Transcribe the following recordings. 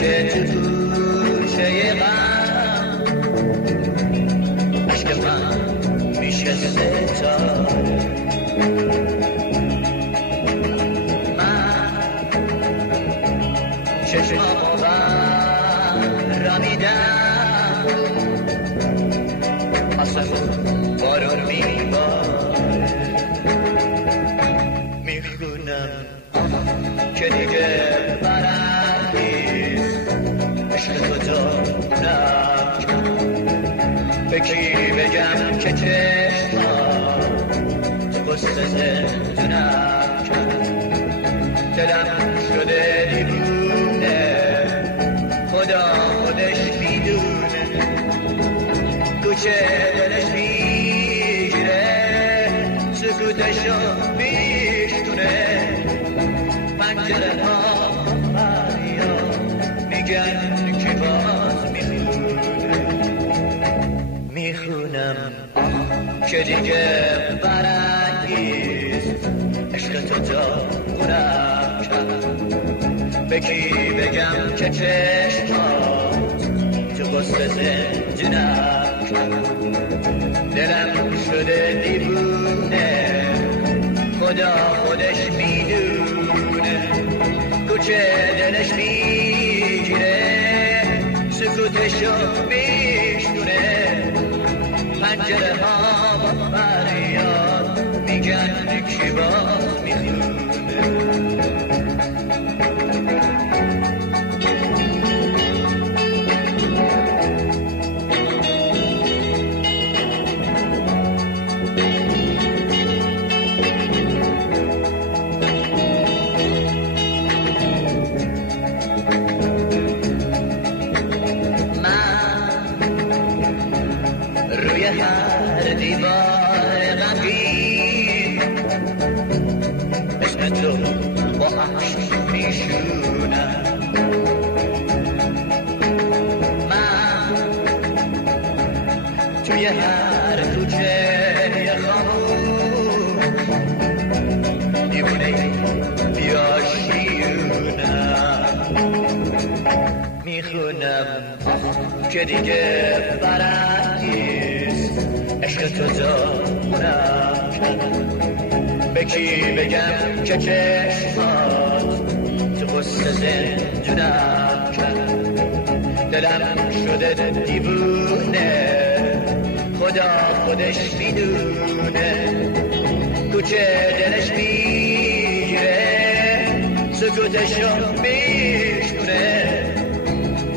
میشه تو گوشه غم، عشق من میشه ستاره. من چشمامو برمیدم، آسمون بارون میباره. میخونم که دیگه برندیست، عشق تو دارم به کی بگم که چشمم تو قصه زندونم کرد. دلم شده دیوونه، خدا خودش میدونه، کوچه دلش میگیره، سکوتشو میشتونه. پنجره ها بریا میگن که باز میخونه. میخونم که دیگه برانگیز، عشق تو داغونم کرد. به کی بگم که چشمات تو قصه زندونم کرد. دلم شده دیوونه، خدا خودش میدونه، کوچه دلش میگیره، سکوتشو میشنونه. پنجره ها فریاد میگن کی باز میخونه. روی هر دیوار غمگین اسم تو با عشق میشونم. من توی هر کوچه خاموش دیوونه بیاشیونم. میخونم که دیگه برانگیز، عشق تو دارم کرد. به کی بگم که چشمات تو قصه زندونم کرد. دلم شده دیوونه، خدا خودش میدونه، کوچه دلش میگیره، سکوتشو میشنونه.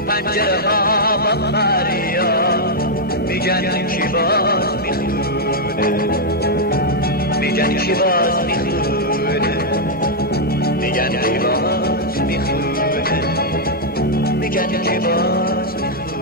پنجره ها با فریاد میگن کی باز میخونه، میگن کی باز میخونه، میگن کی باز میخونه، میگن کی باز میخونه.